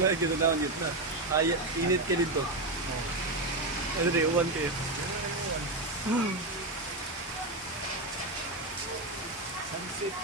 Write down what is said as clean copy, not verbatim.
Wala, gano'n na ang gitna. Ay, init ka dito. Ano rin, uwan kayo. Sunset.